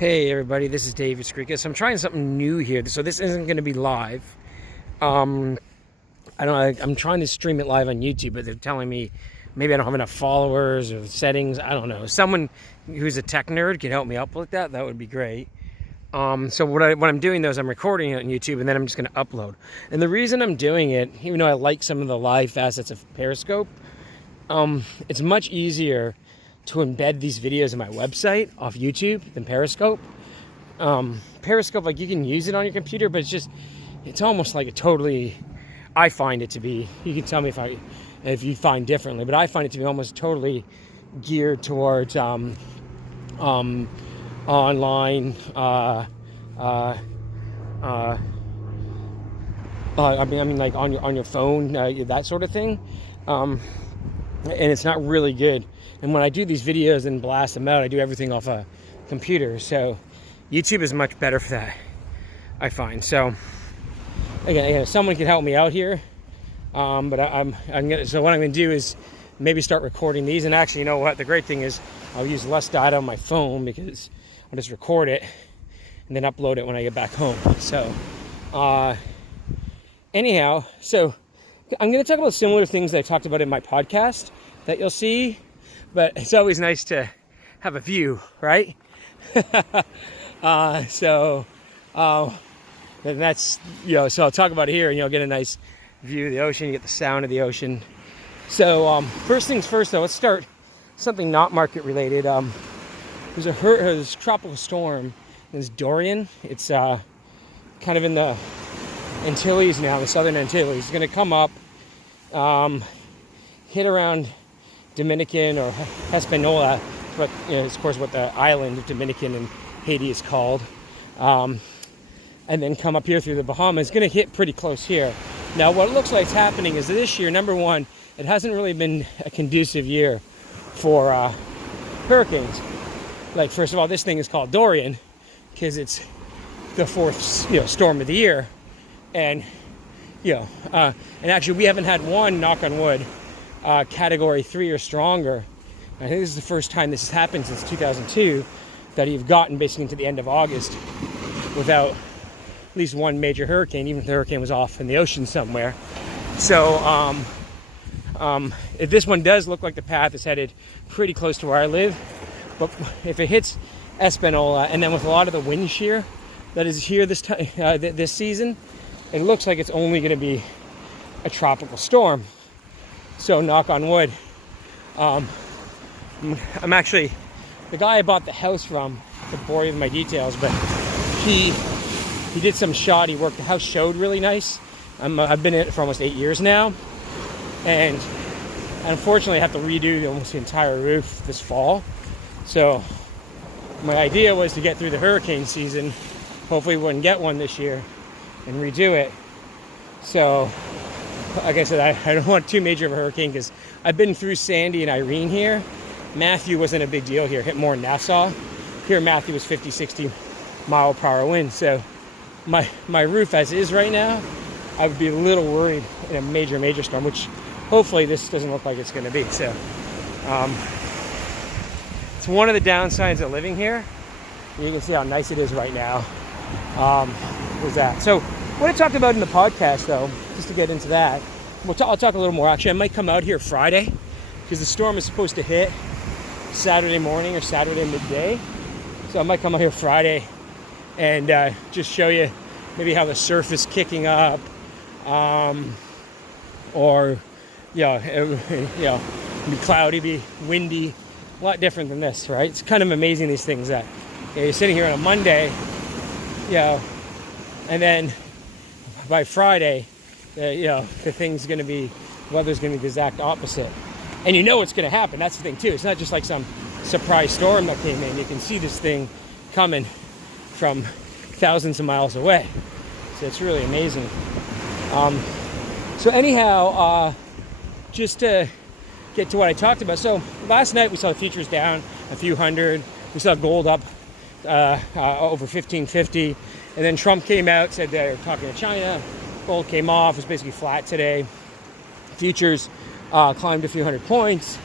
Hey everybody, this is David Skrikas. I'm trying something new here, so this isn't going to be live. I'm trying to stream it live on YouTube, but they're telling me maybe I don't have enough followers or settings. I don't know. Someone who's a tech nerd can help me out with that. That would be great. So what I'm doing though is I'm recording it on YouTube, and then I'm just going to upload. And the reason I'm doing it, even though I like some of the live facets of Periscope, it's much easier to embed these videos in my website off YouTube than Periscope. Periscope, like, you can use it on your computer, but it's almost like I find it to be, you can tell me if you find differently, but I find it to be almost totally geared towards online, I mean like on your phone, that sort of thing. And it's not really good. And when I do these videos and blast them out, I do everything off a computer. So YouTube is much better for that, I find. So again, someone can help me out here. But so what I'm gonna do is maybe start recording these. And actually, you know what? The great thing is I'll use less data on my phone because I'll just record it and then upload it when I get back home. So anyhow, so I'm gonna talk about similar things that I talked about in my podcast that you'll see. But it's always nice to have a view, right? And that's, so I'll talk about it here, and you'll get a nice view of the ocean, you get the sound of the ocean. So first things first though, let's start something not market related. There's a tropical storm, it's Dorian. It's kind of in the Antilles now, the southern Antilles. It's gonna come up, hit around Dominican or Hispaniola, but of course what the island of Dominican and Haiti is called, and then come up here through the Bahamas. It's going to hit pretty close here. Now what it looks like is happening is this year, number one, it hasn't really been a conducive year for hurricanes. Like, first of all, this thing is called Dorian because it's the fourth storm of the year, and and actually we haven't had one, knock on wood, category 3 or stronger. I think this is the first time this has happened since 2002 that you've gotten basically into the end of August without at least one major hurricane, even if the hurricane was off in the ocean somewhere. So if this one does look like the path is headed pretty close to where I live, but if it hits Hispaniola, and then with a lot of the wind shear that is here this time, this season, it looks like it's only going to be a tropical storm. So knock on wood. I'm actually, the guy I bought the house from, to bore you with my details, but he did some shoddy work. The house showed really nice. I've been in it for almost 8 years now, and unfortunately I have to redo almost the entire roof this fall. So my idea was to get through the hurricane season. Hopefully we wouldn't get one this year, and redo it. So like I said, I don't want too major of a hurricane because I've been through Sandy and Irene here. Matthew wasn't a big deal here, hit more in Nassau. Here Matthew was 50, 60 mile per hour wind. So my roof as is right now, I would be a little worried in a major storm, which hopefully this doesn't look like it's going to be. So it's one of the downsides of living here. You can see how nice it is right now. Was that. So what I talked about in the podcast, though, just to get into that, I'll talk a little more. Actually, I might come out here Friday because the storm is supposed to hit Saturday morning or Saturday midday. So I might come out here Friday and just show you maybe how the surf is kicking up, or be cloudy, be windy, a lot different than this, right? It's kind of amazing, these things that you're sitting here on a Monday, and then by Friday, the weather's going to be the exact opposite. And it's going to happen. That's the thing, too. It's not just like some surprise storm that came in. You can see this thing coming from thousands of miles away. So it's really amazing. So anyhow, just to get to what I talked about. So last night we saw the futures down a few hundred. We saw gold up over 1550. And then Trump came out, said they were talking to China. Gold came off, was basically flat today. Futures climbed a few hundred points.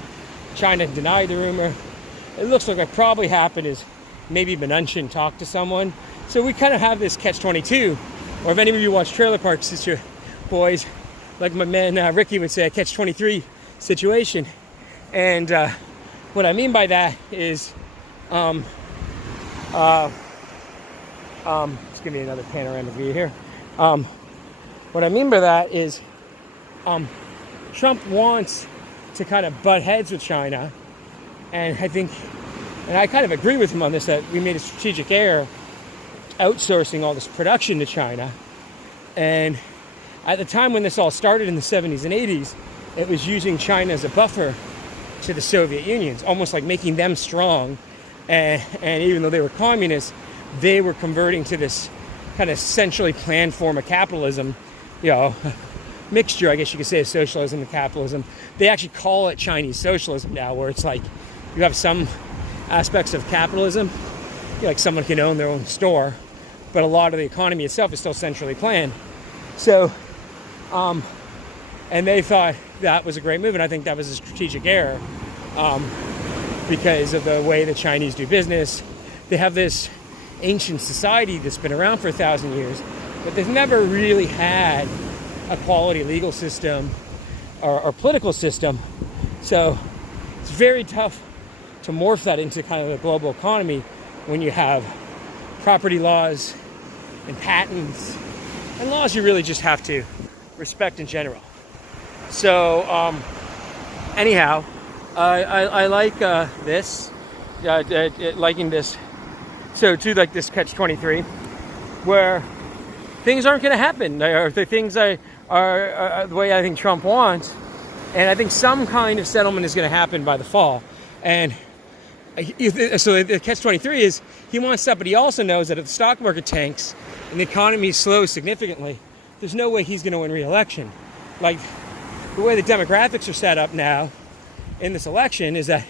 China denied the rumor. It looks like what probably happened is maybe Mnuchin talk to someone. So we kind of have this catch-22, or if any of you watch Trailer Parks, it's your boys, like my man Ricky would say, a catch-23 situation. And what I mean by that is, let's give me another panoramic view here. What I mean by that is Trump wants to kind of butt heads with China, and I think, and I kind of agree with him on this, that we made a strategic error outsourcing all this production to China. And at the time when this all started in the 70s and 80s, it was using China as a buffer to the Soviet Union, almost like making them strong. And even though they were communists, they were converting to this kind of centrally planned form of capitalism, mixture, I guess you could say, of socialism and capitalism. They actually call it Chinese socialism now, where it's like you have some aspects of capitalism, like someone can own their own store, but a lot of the economy itself is still centrally planned. So, and they thought that was a great move, and I think that was a strategic error because of the way the Chinese do business. They have this ancient society that's been around for 1,000 years, but they've never really had a quality legal system or political system. So it's very tough to morph that into kind of a global economy when you have property laws and patents and laws you really just have to respect in general. So anyhow, I like this, liking this. So to like this catch-23, where things aren't going to happen, or the things are the way I think Trump wants, and I think some kind of settlement is going to happen by the fall. And so the catch-23 is he wants stuff, but he also knows that if the stock market tanks and the economy slows significantly, there's no way he's going to win re-election. Like the way the demographics are set up now in this election is that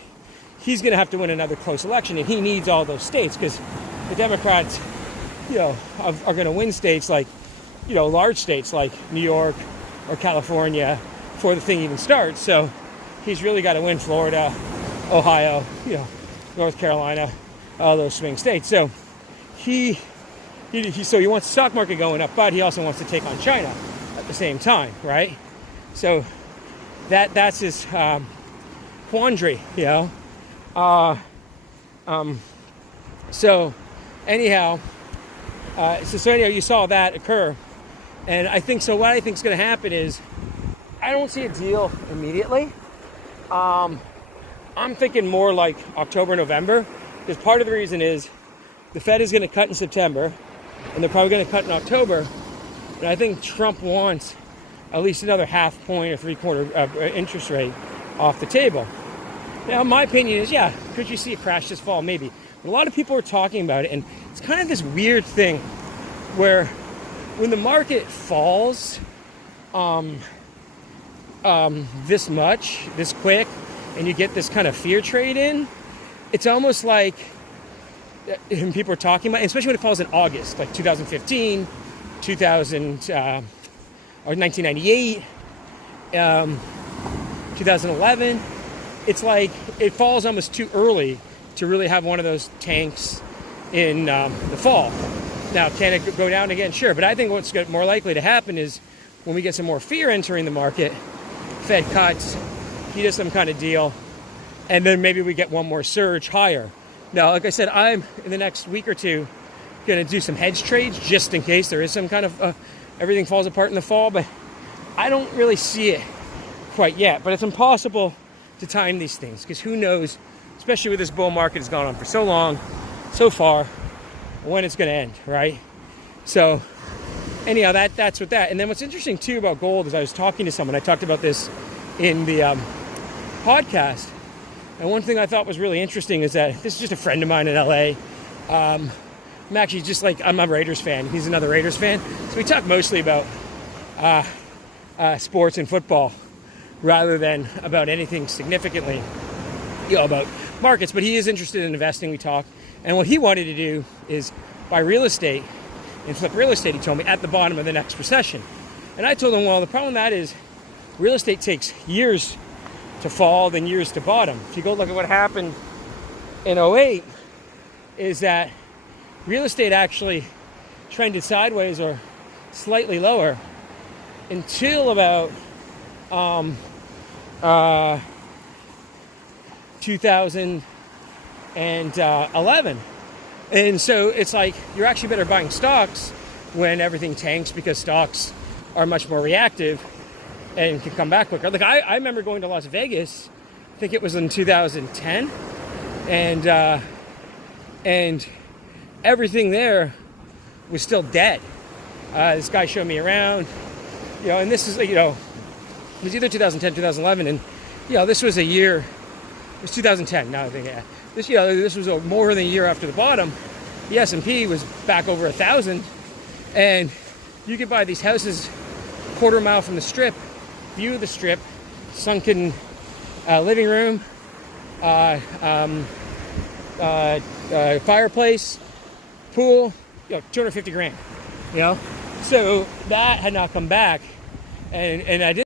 he's going to have to win another close election, and he needs all those states because the Democrats, are going to win states like, large states like New York or California before the thing even starts. So he's really got to win Florida, Ohio, North Carolina, all those swing states. So he wants the stock market going up, but he also wants to take on China at the same time, right? So that's his quandary, So anyhow, you saw that occur, and I think so. What I think is going to happen is I don't see a deal immediately. I'm thinking more like October, November, because part of the reason is the Fed is going to cut in September, and they're probably going to cut in October. And I think Trump wants at least another 0.5 point or 3/4 interest rate off the table. Now, my opinion is, could you see a crash this fall? Maybe. But a lot of people are talking about it, and it's kind of this weird thing where when the market falls this much, this quick, and you get this kind of fear trade in, it's almost like people are talking about, especially when it falls in August, like 2015, 2000, or 1998, 2011. It's like it falls almost too early to really have one of those tanks in the fall. Now, can it go down again? Sure, but I think what's more likely to happen is when we get some more fear entering the market, Fed cuts, he does some kind of deal, and then maybe we get one more surge higher. Now, like I said, I'm in the next week or two going to do some hedge trades just in case there is some kind of everything falls apart in the fall, but I don't really see it quite yet. But it's impossible to time these things because who knows, especially with this bull market has gone on for so long, so far, when it's going to end, right? So anyhow, that's what that. And then what's interesting too about gold is I was talking to someone. I talked about this in the podcast, and one thing I thought was really interesting is that this is just a friend of mine in LA. I'm actually I'm a Raiders fan. He's another Raiders fan. So we talk mostly about sports and football rather than about anything significantly, about markets. But he is interested in investing, we talk. And what he wanted to do is buy real estate and flip real estate, he told me, at the bottom of the next recession. And I told him, well, the problem with that is real estate takes years to fall, then years to bottom. If you go look at what happened in 2008, is that real estate actually trended sideways or slightly lower until about 2011. And so it's like you're actually better buying stocks when everything tanks, because stocks are much more reactive and can come back quicker. Like I remember going to Las Vegas, I think it was in 2010, and everything there was still dead. This guy showed me around, and this is, it was either 2010, 2011, and, this was a year, it was 2010, now I think, yeah. This was more than a year after the bottom. The S&P was back over 1,000, and you could buy these houses quarter mile from the strip, view of the strip, sunken living room, fireplace, pool, 250 grand, So that had not come back, and I did.